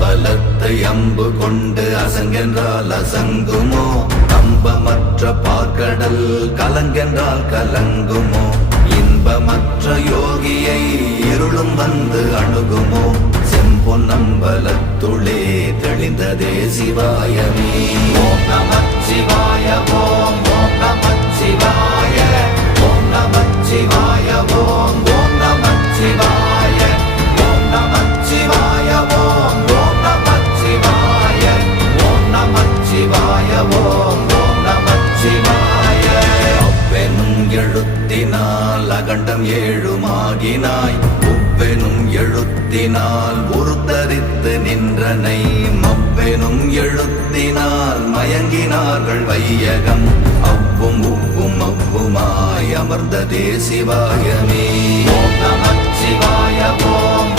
அம்பலத்தை அம்பு கொண்டு அசங்கென்றால் அசங்குமோ? கம்பமற்ற பார்க்கடல் கலங்கென்றால் கலங்குமோ? இன்பமற்ற யோகியை இருளும் வந்து அணுகுமோ? செம்பொன்னம்பலத்துளே தெளிந்ததே சிவாயமே. ஓம் நமச்சிவாய ஓம் ஓம் நமச்சிவாய ஓம் நமச்சிவாய ஓம் ஓம் நமச்சிவாய ஓம் நமச்சிவாய ஓம் ஓம் நமச்சிவாய ஓம் நமச்சிவாய ஓம் ஓம் நமச்சிவாய. அவ்வெனும் எழுத்தினால் அகண்டம் ஏழுமாகினாய், உவ்வெனும் எழுத்தினால் உருத்தரித்து நின்றனை, மவ்வெனும் எழுத்தினால் மயங்கினார்கள் வையகம். அவ்வும் உவ்வும் அவ்வுமாய் அமர்ந்ததே சிவாயமே. ஓம் நமச்சிவாய ஓம்